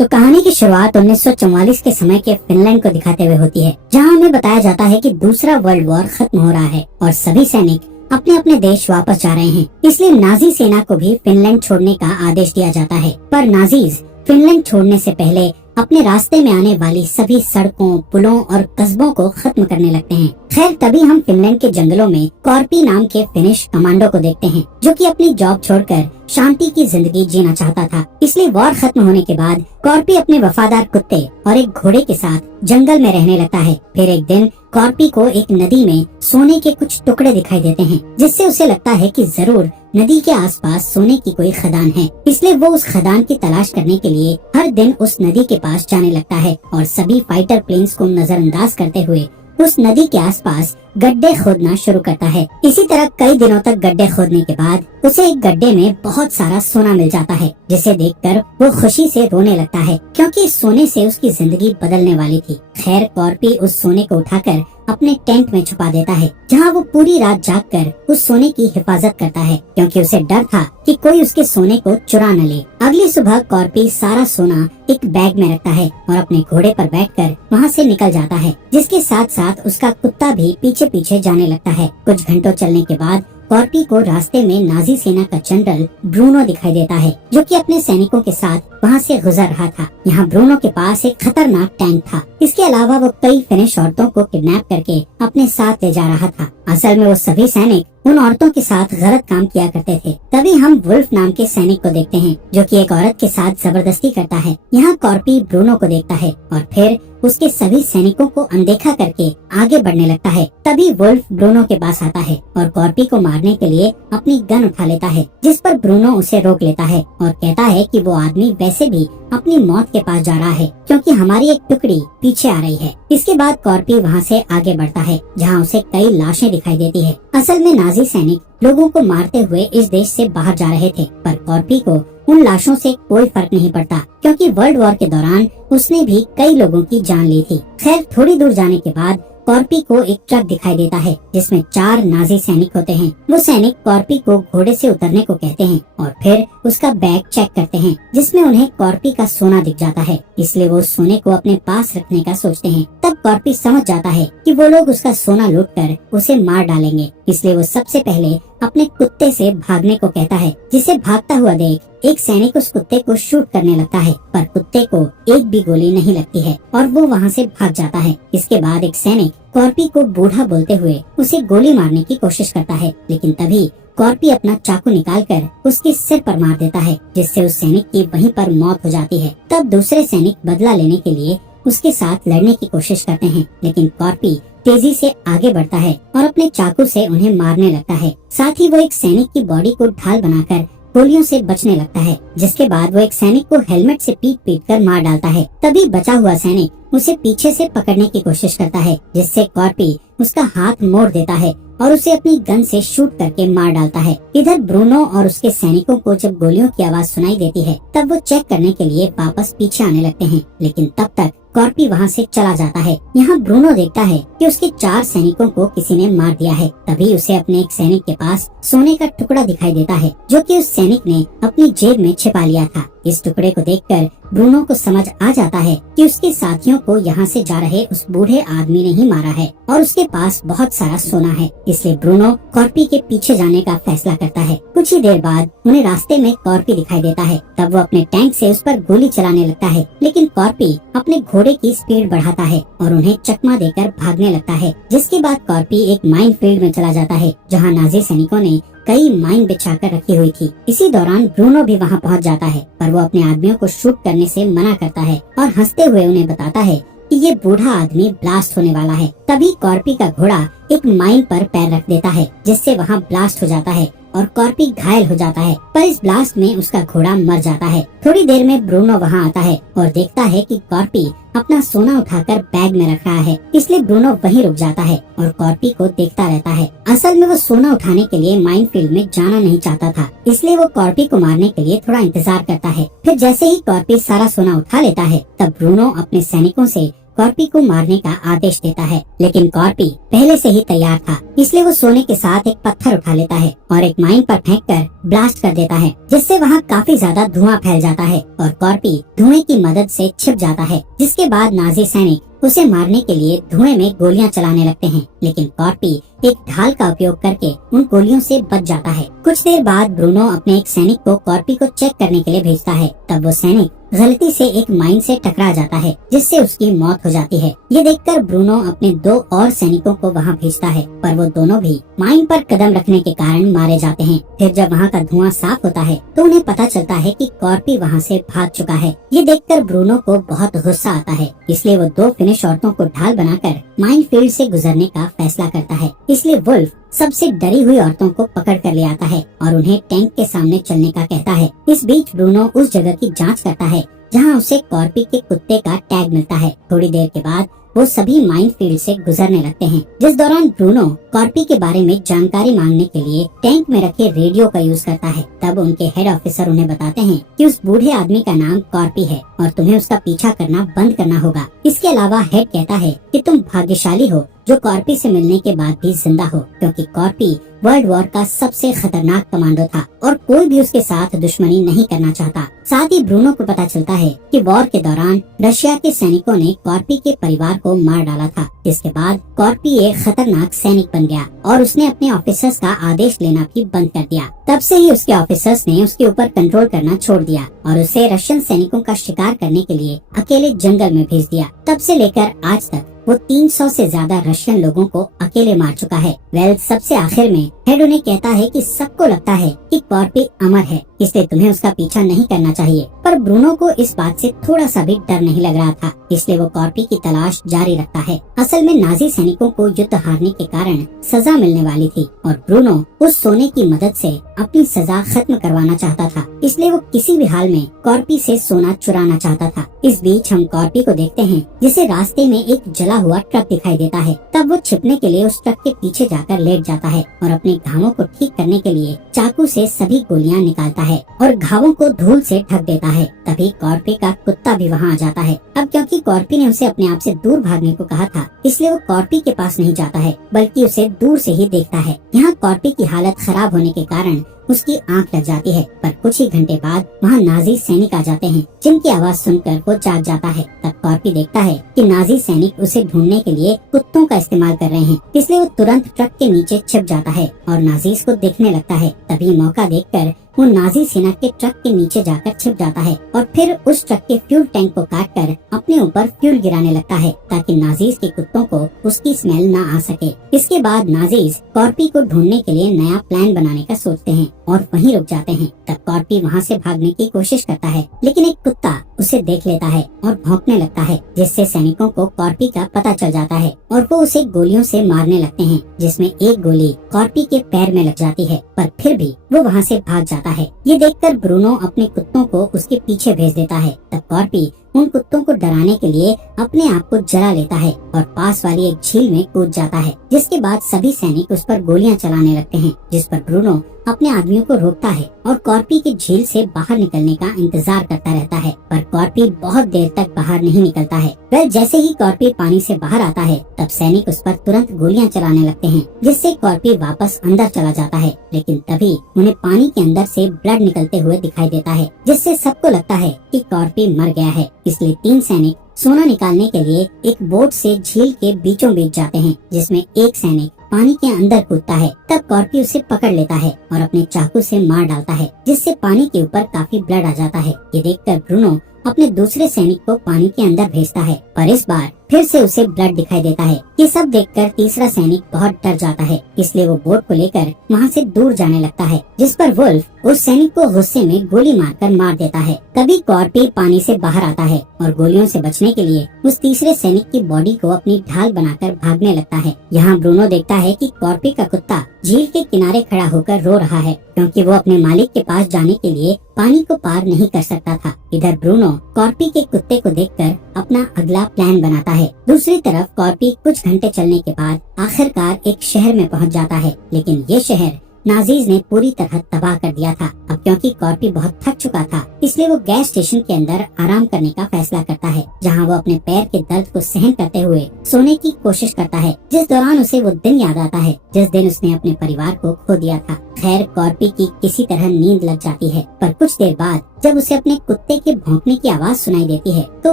तो कहानी की शुरुआत 1944 के समय के फिनलैंड को दिखाते हुए होती है, जहां हमें बताया जाता है कि दूसरा वर्ल्ड वॉर खत्म हो रहा है और सभी सैनिक अपने अपने देश वापस जा रहे हैं। इसलिए नाजी सेना को भी फिनलैंड छोड़ने का आदेश दिया जाता है। पर नाजीज फिनलैंड छोड़ने से पहले अपने रास्ते में आने वाली सभी सड़कों, पुलों और कस्बों को खत्म करने लगते हैं। खैर, तभी हम फिनलैंड के जंगलों में कॉर्पी नाम के फिनिश कमांडो को देखते हैं, जो कि अपनी जॉब छोड़कर शांति की जिंदगी जीना चाहता था। इसलिए वॉर खत्म होने के बाद कॉर्पी अपने वफादार कुत्ते और एक घोड़े के साथ जंगल में रहने लगता है। फिर एक दिन कॉर्पी को एक नदी में सोने के कुछ टुकड़े दिखाई देते हैं, जिससे उसे लगता है कि जरूर नदी के आसपास सोने की कोई खदान है। इसलिए वो उस खदान की तलाश करने के लिए हर दिन उस नदी के पास जाने लगता है और सभी फाइटर प्लेन्स को नजरअंदाज करते हुए उस नदी के आसपास गड्ढे खोदना शुरू करता है। इसी तरह कई दिनों तक गड्ढे खोदने के बाद उसे एक गड्ढे में बहुत सारा सोना मिल जाता है, जिसे देखकर वो खुशी से रोने लगता है, क्योंकि इस सोने से उसकी जिंदगी बदलने वाली थी। खैर, कॉर्पी उस सोने को उठाकर अपने टेंट में छुपा देता है, जहां वो पूरी रात जागकर उस सोने की हिफाजत करता है, क्योंकि उसे डर था कि कोई उसके सोने को चुरा न ले। अगली सुबह कॉर्पी सारा सोना एक बैग में रखता है और अपने घोड़े पर बैठकर वहां से निकल जाता है, जिसके साथ साथ उसका कुत्ता भी पीछे पीछे जाने लगता है। कुछ घंटों चलने के बाद कॉर्पी को रास्ते में नाजी सेना का जनरल ब्रूनो दिखाई देता है, जो कि अपने सैनिकों के साथ वहां से गुजर रहा था। यहाँ ब्रूनो के पास एक खतरनाक टैंक था। इसके अलावा वो कई फिनिश औरतों को किडनैप करके अपने साथ ले जा रहा था। असल में वो सभी सैनिक उन औरतों के साथ गलत काम किया करते थे। तभी हम वुल्फ नाम के सैनिक को देखते हैं, जो कि एक औरत के साथ जबरदस्ती करता है। यहाँ कॉर्पी ब्रूनो को देखता है और फिर उसके सभी सैनिकों को अनदेखा करके आगे बढ़ने लगता है। तभी वुल्फ ब्रूनो के पास आता है और कॉर्पी को मारने के लिए अपनी गन उठा लेता है, जिस पर ब्रूनो उसे रोक लेता है और कहता है कि वो आदमी वैसे भी अपनी मौत के पास जा रहा है, क्योंकि हमारी एक टुकड़ी पीछे आ रही है। इसके बाद कॉर्पी वहाँ से आगे बढ़ता है, जहाँ उसे कई लाशें दिखाई देती है। असल में नाजी सैनिक लोगों को मारते हुए इस देश से बाहर जा रहे थे, पर कॉर्पी को उन लाशों से कोई फर्क नहीं पड़ता, क्योंकि वर्ल्ड वॉर के दौरान उसने भी कई लोगों की जान ली थी। खैर, थोड़ी दूर जाने के बाद कॉर्पी को एक ट्रक दिखाई देता है, जिसमें 4 नाजी सैनिक होते हैं। वो सैनिक कॉर्पी को घोड़े से उतरने को कहते हैं और फिर उसका बैग चेक करते हैं, जिसमें उन्हें कॉर्पी का सोना दिख जाता है। इसलिए वो सोने को अपने पास रखने का सोचते हैं। तब कॉर्पी समझ जाता है कि वो लोग उसका सोना लूटकर उसे मार डालेंगे। इसलिए वो सबसे पहले अपने कुत्ते से भागने को कहता है, जिसे भागता हुआ देख एक सैनिक उस कुत्ते को शूट करने लगता है, पर कुत्ते को एक भी गोली नहीं लगती है और वो वहाँ से भाग जाता है। इसके बाद एक सैनिक कॉर्पी को बूढ़ा बोलते हुए उसे गोली मारने की कोशिश करता है, लेकिन तभी कॉर्पी अपना चाकू निकालकर उसके सिर पर मार देता है, जिससे उस सैनिक की वहीं पर मौत हो जाती है। तब दूसरे सैनिक बदला लेने के लिए उसके साथ लड़ने की कोशिश करते हैं, लेकिन कॉर्पी तेजी से आगे बढ़ता है और अपने चाकू से उन्हें मारने लगता है। साथ ही वो एक सैनिक की बॉडी को ढाल बनाकर गोलियों से बचने लगता है, जिसके बाद वो एक सैनिक को हेलमेट से पीट कर मार डालता है। तभी बचा हुआ सैनिक उसे पीछे से पकड़ने की कोशिश करता है, जिससे कॉर्पी उसका हाथ मोड़ देता है और उसे अपनी गन से शूट करके मार डालता है। इधर ब्रूनो और उसके सैनिकों को जब गोलियों की आवाज सुनाई देती है, तब वो चेक करने के लिए वापस पीछे आने लगते हैं, लेकिन तब तक कॉर्पी वहाँ से चला जाता है। यहाँ ब्रूनो देखता है कि उसके 4 सैनिकों को किसी ने मार दिया है। तभी उसे अपने एक सैनिक के पास सोने का टुकड़ा दिखाई देता है, जो कि उस सैनिक ने अपनी जेब में छिपा लिया था। इस टुकड़े को देखकर ब्रूनो को समझ आ जाता है कि उसके साथियों को यहाँ से जा रहे उस बूढ़े आदमी ने ही मारा है और उसके पास बहुत सारा सोना है। इसलिए ब्रूनो कॉर्पी के पीछे जाने का फैसला करता है। कुछ ही देर बाद उन्हें रास्ते में कॉर्पी दिखाई देता है। तब वो अपने टैंक से उस पर गोली चलाने लगता है, लेकिन कॉर्पी अपने घोड़े की स्पीड बढ़ाता है और उन्हें चकमा देकर भागने लगता है। जिसके बाद कॉर्पी एक माइन फील्ड में चला जाता है, जहाँ नाजी सैनिकों ने कई माइन बिछाकर रखी हुई थी। इसी दौरान ब्रूनो भी वहाँ पहुँच जाता है, पर वो अपने आदमियों को शूट करने से मना करता है और हंसते हुए उन्हें बताता है कि ये बूढ़ा आदमी ब्लास्ट होने वाला है। तभी कॉर्पी का घोड़ा एक माइन पर पैर रख देता है, जिससे वहाँ ब्लास्ट हो जाता है और कॉर्पी घायल हो जाता है, पर इस ब्लास्ट में उसका घोड़ा मर जाता है। थोड़ी देर में ब्रूनो वहाँ आता है और देखता है कि कॉर्पी अपना सोना उठाकर बैग में रख रहा है। इसलिए ब्रूनो वहीं रुक जाता है और कॉर्पी को देखता रहता है। असल में वो सोना उठाने के लिए माइनफील्ड में जाना नहीं चाहता था, इसलिए वो कॉर्पी को मारने के लिए थोड़ा इंतजार करता है। फिर जैसे ही कॉर्पी सारा सोना उठा लेता है, तब ब्रूनो अपने सैनिकों से कॉर्पी को मारने का आदेश देता है, लेकिन कॉर्पी पहले से ही तैयार था, इसलिए वो सोने के साथ एक पत्थर उठा लेता है और एक माइन पर फेंककर ब्लास्ट कर देता है, जिससे वहाँ काफी ज्यादा धुआं फैल जाता है और कॉर्पी धुएं की मदद से छिप जाता है। जिसके बाद नाजी सैनिक उसे मारने के लिए धुएं में गोलियां चलाने लगते हैं, लेकिन कॉर्पी एक ढाल का उपयोग करके उन गोलियों से बच जाता है। कुछ देर बाद ब्रूनो अपने एक सैनिक को कॉर्पी को चेक करने के लिए भेजता है। तब वो सैनिक गलती से एक माइन से टकरा जाता है, जिससे उसकी मौत हो जाती है। ये देखकर ब्रूनो अपने 2 और सैनिकों को वहाँ भेजता है, पर वो दोनों भी माइन पर कदम रखने के कारण मारे जाते हैं। फिर जब वहाँ का धुआं साफ होता है तो उन्हें पता चलता है कि कॉर्पी वहाँ से भाग चुका है। ये देखकर ब्रूनो को बहुत गुस्सा आता है, इसलिए वो 2 फिनिश औरतों को ढाल बनाकर माइन फील्ड से गुजरने का फैसला करता है। इसलिए वुल्फ सबसे डरी हुई औरतों को पकड़ कर ले आता है और उन्हें टैंक के सामने चलने का कहता है। इस बीच ब्रूनो उस जगह की जांच करता है जहां उसे कॉर्पी के कुत्ते का टैग मिलता है। थोड़ी देर के बाद वो सभी माइन फील्ड से गुजरने लगते हैं, जिस दौरान ब्रूनो कॉर्पी के बारे में जानकारी मांगने के लिए टैंक में रखे रेडियो का यूज करता है। तब उनके हेड ऑफिसर उन्हें बताते हैं कि उस बूढ़े आदमी का नाम कॉर्पी है और तुम्हें उसका पीछा करना बंद करना होगा। इसके अलावा हेड कहता है कि तुम भाग्यशाली हो जो कॉर्पी से मिलने के बाद भी जिंदा हो, क्योंकि कॉर्पी वर्ल्ड वॉर का सबसे खतरनाक कमांडो था और कोई भी उसके साथ दुश्मनी नहीं करना चाहता। साथ ही ब्रूनो को पता चलता है कि वॉर के दौरान रशिया के सैनिकों ने कॉर्पी के परिवार को मार डाला था, जिसके बाद कॉर्पी एक खतरनाक सैनिक बन गया और उसने अपने ऑफिसर्स का आदेश लेना भी बंद कर दिया। तब से ही उसके ऑफिसर्स ने उसके ऊपर कंट्रोल करना छोड़ दिया और उसे रशियन सैनिकों का शिकार करने के लिए अकेले जंगल में भेज दिया। तब से लेकर आज तक वो 300 से ज्यादा रशियन लोगों को अकेले मार चुका है। सबसे आखिर में हेड उन्हें कहता है कि सबको लगता है कि कॉर्पी अमर है, इसलिए तुम्हें उसका पीछा नहीं करना चाहिए। पर ब्रूनो को इस बात से थोड़ा सा भी डर नहीं लग रहा था, इसलिए वो कॉर्पी की तलाश जारी रखता है। असल में नाजी सैनिकों को युद्ध हारने के कारण सजा मिलने वाली थी और ब्रूनो उस सोने की मदद से अपनी सजा खत्म करवाना चाहता था, इसलिए वो किसी भी हाल में कॉर्पी से सोना चुराना चाहता था। इस बीच हम कॉर्पी को देखते हैं, जिसे रास्ते में एक जला हुआ ट्रक दिखाई देता है। तब वो छिपने के लिए उस ट्रक के पीछे जाकर लेट जाता है और अपने घावों को ठीक करने के लिए चाकू से सभी गोलियां निकालता है और घावों को धूल से ढक देता है। तभी कॉर्पी का कुत्ता भी वहाँ आ जाता है। अब क्योंकि कॉर्पी ने उसे अपने आप से दूर भागने को कहा था, इसलिए वो कॉर्पी के पास नहीं जाता है, बल्कि उसे दूर से ही देखता है। यहाँ कॉर्पी की हालत खराब होने के कारण उसकी आंख लग जाती है, पर कुछ ही घंटे बाद वहाँ नाजी सैनिक आ जाते हैं, जिनकी आवाज सुनकर वो जाग जाता है। तब कॉर्पी देखता है कि नाजी सैनिक उसे ढूंढने के लिए कुत्तों का इस्तेमाल कर रहे हैं, इसलिए वो तुरंत ट्रक के नीचे छिप जाता है और नाजीज को देखने लगता है। तभी मौका देखकर वो नाजी सेना के ट्रक के नीचे जाकर छिप जाता है और फिर उस ट्रक के फ्यूल टैंक को काटकर अपने ऊपर फ्यूल गिराने लगता है, ताकि नाजीज के कुत्तों को उसकी स्मेल न आ सके। इसके बाद नाजीज कॉर्पी को ढूंढने के लिए नया प्लान बनाने का सोचते हैं और वहीं रुक जाते हैं। तब कॉर्पी वहाँ से भागने की कोशिश करता है, लेकिन एक कुत्ता उसे देख लेता है और भौंकने लगता है, जिससे सैनिकों को कॉर्पी का पता चल जाता है और वो उसे गोलियों से मारने लगते हैं, जिसमें एक गोली कॉर्पी के पैर में लग जाती है, पर फिर भी वो वहाँ से भाग जाता है। ये देखकर ब्रूनो अपने कुत्तों को उसके पीछे भेज देता है। तब कॉर्पी उन कुत्तों को डराने के लिए अपने आप को जला लेता है और पास वाली एक झील में कूद जाता है, जिसके बाद सभी सैनिक उस पर गोलियां चलाने लगते हैं, जिस पर ब्रूनो अपने आदमियों को रोकता है और कॉर्पी की झील से बाहर निकलने का इंतजार करता रहता है, पर कॉर्पी बहुत देर तक बाहर नहीं निकलता है। जैसे ही कॉर्पी पानी से बाहर आता है, तब सैनिक उस पर तुरंत गोलियां चलाने लगते हैं, जिससे कॉर्पी वापस अंदर चला जाता है। लेकिन तभी उन्हें पानी के अंदर से ब्लड निकलते हुए दिखाई देता है, जिससे सबको लगता है कि कॉर्पी मर गया है। इसलिए 3 सैनिक सोना निकालने के लिए एक बोट से झील के बीचों बीच जाते हैं, जिसमें एक सैनिक पानी के अंदर कूदता है। तब कॉर्पी उसे पकड़ लेता है और अपने चाकू से मार डालता है, जिससे पानी के ऊपर काफी ब्लड आ जाता है। ये देखकर ब्रूनो अपने दूसरे सैनिक को पानी के अंदर भेजता है, पर इस बार फिर से उसे ब्लड दिखाई देता है। ये सब देखकर तीसरा सैनिक बहुत डर जाता है, इसलिए वो बोट को लेकर वहाँ से दूर जाने लगता है, जिस पर वुल्फ उस सैनिक को गुस्से में गोली मारकर मार देता है। तभी कॉर्पी पानी से बाहर आता है और गोलियों से बचने के लिए उस तीसरे सैनिक की बॉडी को अपनी ढाल बनाकर भागने लगता है। यहाँ ब्रूनो देखता है कि कॉर्पी का कुत्ता झील के किनारे खड़ा होकर रो रहा है, क्योंकि वो अपने मालिक के पास जाने के लिए पानी को पार नहीं कर सकता था। इधर ब्रूनो कॉर्पी के कुत्ते को देखकर अपना अगला प्लान बनाता है। दूसरी तरफ कॉर्पी कुछ घंटे चलने के बाद आखिरकार एक शहर में पहुंच जाता है, लेकिन ये शहर नाजीज ने पूरी तरह तबाह कर दिया था। अब क्योंकि कॉर्पी बहुत थक चुका था, इसलिए वो गैस स्टेशन के अंदर आराम करने का फैसला करता है, जहाँ वो अपने पैर के दर्द को सहन करते हुए सोने की कोशिश करता है, जिस दौरान उसे वो दिन याद आता है जिस दिन उसने अपने परिवार को खो दिया था। खैर, कॉर्पी की किसी तरह नींद लग जाती है, पर कुछ देर बाद जब उसे अपने कुत्ते के भौंकने की आवाज सुनाई देती है तो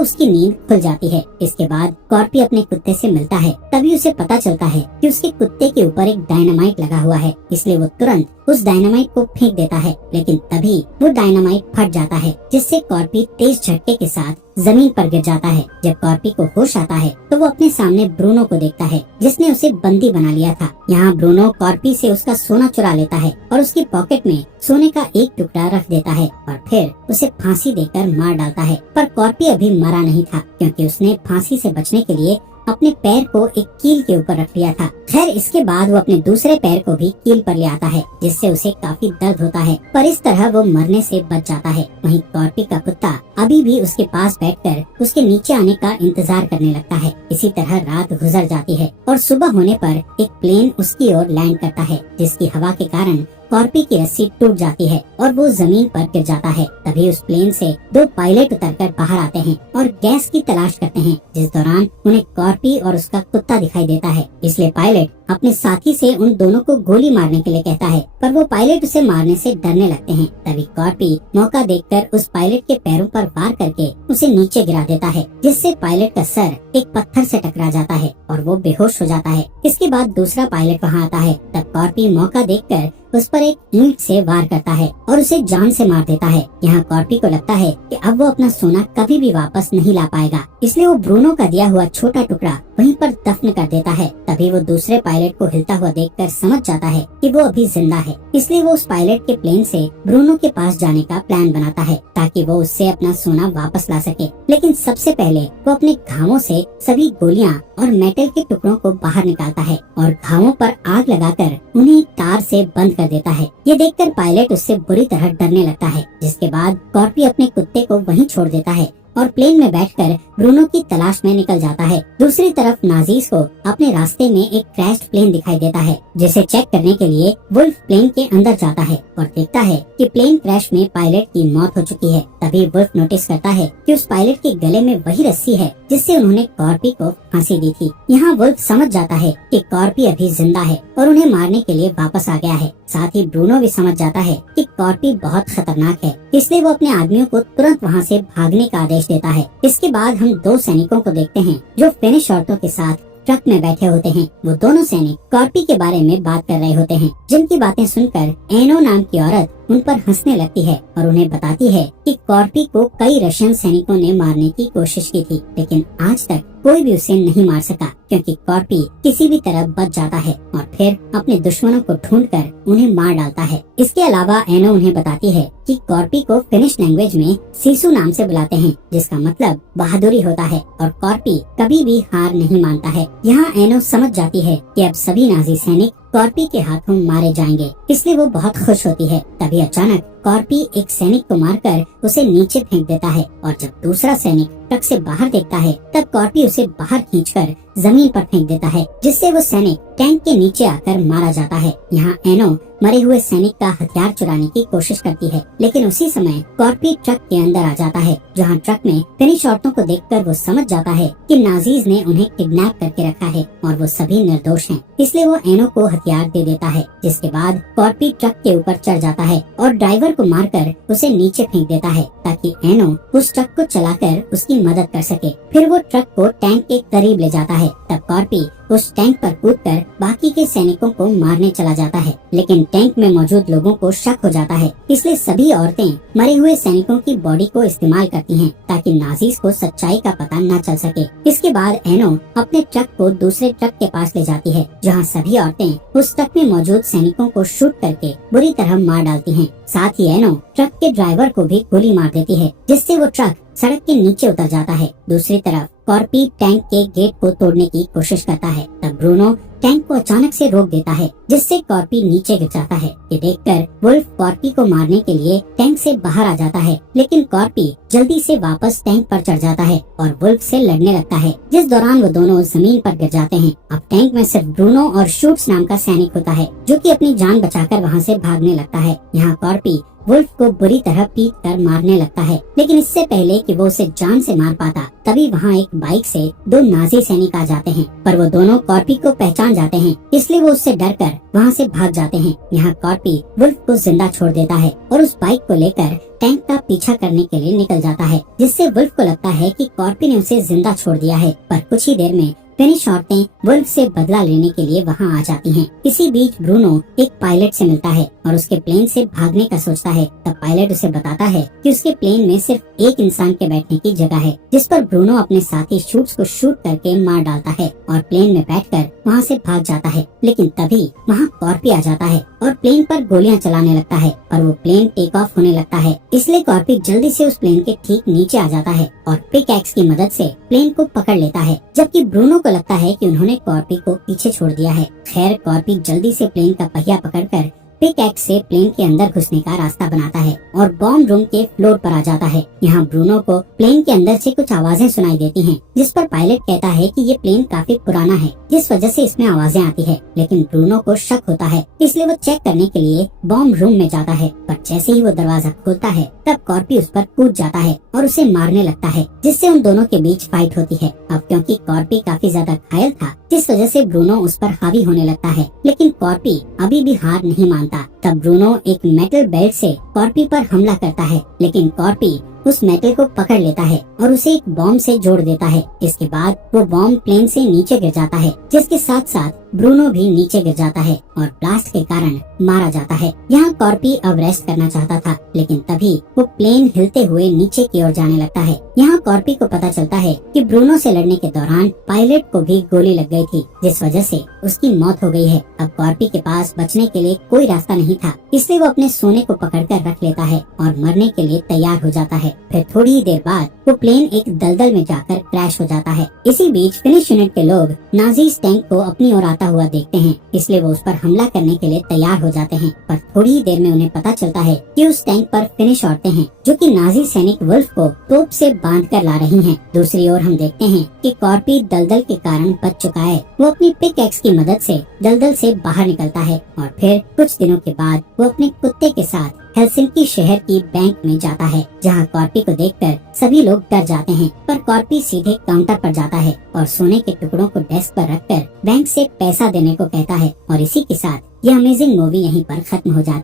उसकी नींद खुल जाती है। इसके बाद कॉर्पी अपने कुत्ते से मिलता है। तभी उसे पता चलता है कि उसके कुत्ते के ऊपर एक डायनामाइट लगा हुआ है, इसलिए वो तुरंत उस डायनामाइट को फेंक देता है। लेकिन तभी वो डायनामाइट फट जाता है, जिससे कॉर्पी तेज झटके के साथ जमीन पर गिर जाता है। जब कॉर्पी को होश आता है तो वो अपने सामने ब्रूनो को देखता है, जिसने उसे बंदी बना लिया था। यहाँ ब्रूनो कॉर्पी से उसका सोना चुरा लेता है और उसकी पॉकेट में सोने का एक टुकड़ा रख देता है और फिर उसे फांसी देकर मार डालता है। पर कॉर्पी अभी मरा नहीं था, क्योंकि उसने फांसी से बचने के लिए अपने पैर को एक कील के ऊपर रख लिया था। खैर, इसके बाद वो अपने दूसरे पैर को भी कील पर ले आता है, जिससे उसे काफी दर्द होता है, पर इस तरह वो मरने से बच जाता है। वहीं कॉर्पी का कुत्ता अभी भी उसके पास बैठकर उसके नीचे आने का इंतजार करने लगता है। इसी तरह रात गुजर जाती है और सुबह होने पर एक प्लेन उसकी ओर लैंड करता है, जिसकी हवा के कारण कॉर्पी की रस्सी टूट जाती है और वो जमीन पर गिर जाता है। तभी उस प्लेन से दो पायलट उतरकर बाहर आते हैं और गैस की तलाश करते हैं, जिस दौरान उन्हें कॉर्पी और उसका कुत्ता दिखाई देता है। इसलिए पायलट अपने साथी से उन दोनों को गोली मारने के लिए कहता है, पर वो पायलट उसे मारने से डरने लगते हैं। तभी कॉर्पी मौका देखकर उस पायलट के पैरों पर वार करके उसे नीचे गिरा देता है, जिससे पायलट का सर एक पत्थर से टकरा जाता है और वो बेहोश हो जाता है। इसके बाद दूसरा पायलट वहाँ आता है। तब कॉर्पी मौका देखकर उस पर एक ईंट से वार करता है और उसे जान से मार देता है। यहाँ कॉर्पी को लगता है कि अब वो अपना सोना कभी भी वापस नहीं ला पाएगा, इसलिए वो ब्रूनो का दिया हुआ छोटा टुकड़ा वहीं पर दफन कर देता है। तभी वो दूसरे पायलट को हिलता हुआ देखकर समझ जाता है कि वो अभी जिंदा है, इसलिए वो उस पायलट के प्लेन से ब्रूनो के पास जाने का प्लान बनाता है, ताकि वो उससे अपना सोना वापस ला सके। लेकिन सबसे पहले वो अपने घावों से सभी गोलियां और मेटल के टुकड़ों को बाहर निकालता है और घावों पर आग लगाकर उन्हें तार से बंद कर देता है। ये देखकर पायलट उससे बुरी तरह डरने लगता है, जिसके बाद कॉर्पी अपने कुत्ते को वहीं छोड़ देता है और प्लेन में बैठकर ब्रूनो की तलाश में निकल जाता है। दूसरी तरफ नाजीज को अपने रास्ते में एक क्रैश्ड प्लेन दिखाई देता है, जिसे चेक करने के लिए वुल्फ प्लेन के अंदर जाता है और देखता है कि प्लेन क्रैश में पायलट की मौत हो चुकी है। तभी वुल्फ नोटिस करता है कि उस पायलट के गले में वही रस्सी है जिससे उन्होंने कॉर्पी को फांसी दी थी। यहाँ वुल्फ समझ जाता है कि कॉर्पी अभी जिंदा है और उन्हें मारने के लिए वापस आ गया है। साथ ही ब्रूनो भी समझ जाता है कि कॉर्पी बहुत खतरनाक है, इसलिए वो अपने आदमियों को तुरंत वहाँ से भागने का आदेश देता है। इसके बाद हम दो सैनिकों को देखते हैं जो फिनिश औरतों के साथ ट्रक में बैठे होते हैं। वो दोनों सैनिक कॉर्पी के बारे में बात कर रहे होते हैं, जिनकी बातें सुनकर एनो नाम की औरत उन पर हंसने लगती है और उन्हें बताती है कि कॉर्पी को कई रशियन सैनिकों ने मारने की कोशिश की थी, लेकिन आज तक कोई भी उसे नहीं मार सका, क्योंकि कॉर्पी किसी भी तरह बच जाता है और फिर अपने दुश्मनों को ढूंढकर उन्हें मार डालता है। इसके अलावा एनो उन्हें बताती है कि कॉर्पी को फिनिश लैंग्वेज में सीसू नाम से बुलाते हैं, जिसका मतलब बहादुरी होता है और कॉर्पी कभी भी हार नहीं मानता है। यहाँ एनो समझ जाती है कि अब सभी नाजी सैनिक कॉर्पी के हाथों मारे जाएंगे, इसलिए वो बहुत खुश होती है। तभी अचानक कॉर्पी एक सैनिक को मारकर उसे नीचे फेंक देता है और जब दूसरा सैनिक ट्रक से बाहर देखता है तब कॉर्पी उसे बाहर खींचकर जमीन पर फेंक देता है, जिससे वो सैनिक टैंक के नीचे आकर मारा जाता है। यहाँ एनो मरे हुए सैनिक का हथियार चुराने की कोशिश करती है, लेकिन उसी समय कॉर्पी ट्रक के अंदर आ जाता है, जहाँ ट्रक में फिनिश औरतों को देखकर वो समझ जाता है कि नाजीज ने उन्हें किडनैप करके रखा है और वो सभी निर्दोष हैं। इसलिए वो एनो को हथियार दे देता है, जिसके बाद कॉर्पी ट्रक के ऊपर चढ़ जाता है और ड्राइवर को मारकर उसे नीचे फेंक देता है, ताकि एनो उस ट्रक को चलाकर उसकी मदद कर सके। फिर वो ट्रक को टैंक के करीब ले जाता है। तब कॉर्पी उस टैंक पर कूदकर बाकी के सैनिकों को मारने चला जाता है, लेकिन टैंक में मौजूद लोगों को शक हो जाता है, इसलिए सभी औरतें मरे हुए सैनिकों की बॉडी को इस्तेमाल करती हैं, ताकि नाजीज को सच्चाई का पता न चल सके। इसके बाद एनो अपने ट्रक को दूसरे ट्रक के पास ले जाती है, जहाँ सभी औरतें उस ट्रक में मौजूद सैनिकों को शूट करके बुरी तरह मार डालती हैं। साथ ही एनो ट्रक के ड्राइवर को भी गोली मार देती है, जिससे वो ट्रक सड़क के नीचे उतर जाता है। दूसरी तरफ कॉर्पी टैंक के गेट को तोड़ने की कोशिश करता है। तब ब्रूनो टैंक को अचानक से रोक देता है, जिससे कॉर्पी नीचे गिर जाता है। ये देखकर वुल्फ कॉर्पी को मारने के लिए टैंक से बाहर आ जाता है, लेकिन कॉर्पी जल्दी से वापस टैंक पर चढ़ जाता है और वुल्फ से लड़ने लगता है, जिस दौरान वो दोनों जमीन पर गिर जाते हैं। अब टैंक में सिर्फ ब्रूनो और शूट्स नाम का सैनिक होता है, जो कि अपनी जान बचाकर वहाँ से भागने लगता है। यहाँ कॉर्पी वुल्फ को बुरी तरह पीट कर मारने लगता है, लेकिन इससे पहले कि वो उसे जान से मार पाता, तभी वहाँ एक बाइक से दो नाजी सैनिक आ जाते हैं। पर वो दोनों कॉर्पी को पहचान जाते हैं, इसलिए वो उससे डरकर वहाँ से भाग जाते हैं। यहाँ कॉर्पी वुल्फ को जिंदा छोड़ देता है और उस बाइक को लेकर टैंक का पीछा करने के लिए निकल जाता है, जिससे वुल्फ को लगता है कि कॉर्पी ने उसे जिंदा छोड़ दिया है। पर कुछ ही देर में फिनिश औरतें वुल्फ से बदला लेने के लिए वहां आ जाती हैं। इसी बीच ब्रूनो एक पायलट से मिलता है और उसके प्लेन से भागने का सोचता है। तब पायलट उसे बताता है कि उसके प्लेन में सिर्फ एक इंसान के बैठने की जगह है, जिस पर ब्रूनो अपने साथी शूट्स को शूट करके मार डालता है और प्लेन में बैठकर वहां से भाग जाता है। लेकिन तभी वहां कॉर्पी आ जाता है और प्लेन पर गोलियां चलाने लगता है, पर वो प्लेन टेक ऑफ होने लगता है, इसलिए कॉर्पी जल्दी से उस प्लेन के ठीक नीचे आ जाता है और पिकैक्स की मदद से प्लेन को पकड़ लेता है, जबकि ब्रूनो को लगता है कि उन्होंने कॉर्पी को पीछे छोड़ दिया है। खैर कॉर्पी जल्दी से प्लेन का पहिया पकड़कर पिकैक्स से प्लेन के अंदर घुसने का रास्ता बनाता है और बॉम्ब रूम के फ्लोर पर आ जाता है। यहाँ ब्रूनो को प्लेन के अंदर से कुछ आवाजें सुनाई देती हैं, जिस पर पायलट कहता है कि ये प्लेन काफी पुराना है, जिस वजह से इसमें आवाजें आती है। लेकिन ब्रूनो को शक होता है, इसलिए वो चेक करने के लिए बॉम्ब रूम में जाता है। पर जैसे ही वो दरवाजा खोलता है, तब कॉर्पी उस पर कूद जाता है और उसे मारने लगता है, जिससे उन दोनों के बीच फाइट होती है। अब क्योंकि कॉर्पी काफी ज्यादा घायल था, जिस वजह से ब्रूनो उस पर हावी होने लगता है, लेकिन कॉर्पी अभी भी हार नहीं मानता। तब ब्रूनो एक मेटल बेल्ट से कॉर्पी पर हमला करता है, लेकिन कॉर्पी उस मेटल को पकड़ लेता है और उसे एक बॉम्ब से जोड़ देता है। इसके बाद वो बॉम्ब प्लेन से नीचे गिर जाता है, जिसके साथ साथ ब्रूनो भी नीचे गिर जाता है और ब्लास्ट के कारण मारा जाता है। यहाँ कॉर्पी अब रेस्ट करना चाहता था, लेकिन तभी वो प्लेन हिलते हुए नीचे की ओर जाने लगता है। यहाँ कॉर्पी को पता चलता है कि ब्रूनो से लड़ने के दौरान पायलट को भी गोली लग गई थी, जिस वजह से उसकी मौत हो गई है। अब कॉर्पी के पास बचने के लिए कोई रास्ता नहीं था, इसलिए वो अपने सोने को पकड़कर रख लेता है और मरने के लिए तैयार हो जाता है। फिर थोड़ी ही देर बाद वो प्लेन एक दलदल में जाकर क्रैश हो जाता है। इसी बीच फिनिश यूनिट के लोग नाजीज टैंक को अपनी ओर आता हुआ देखते हैं, इसलिए वो उस पर हमला करने के लिए तैयार हो जाते हैं। पर थोड़ी ही देर में उन्हें पता चलता है कि उस टैंक पर फिनिश औरतें हैं, जो कि नाजी सैनिक वुल्फ को तोप से बांध कर ला रही हैं। दूसरी ओर हम देखते हैं कि कॉर्पी दलदल के कारण बच चुका है। वो अपनी पिकैक्स की मदद से दलदल से बाहर निकलता है और फिर कुछ दिनों के बाद वो अपने कुत्ते के साथ हेलसिंकी शहर की बैंक में जाता है, जहां कॉर्पी को देखकर सभी लोग डर जाते हैं। पर कॉर्पी सीधे काउंटर पर जाता है और सोने के टुकड़ों को डेस्क पर रखकर बैंक से पैसा देने को कहता है। और इसी के साथ यह अमेजिंग मूवी यहीं पर खत्म हो जाती है।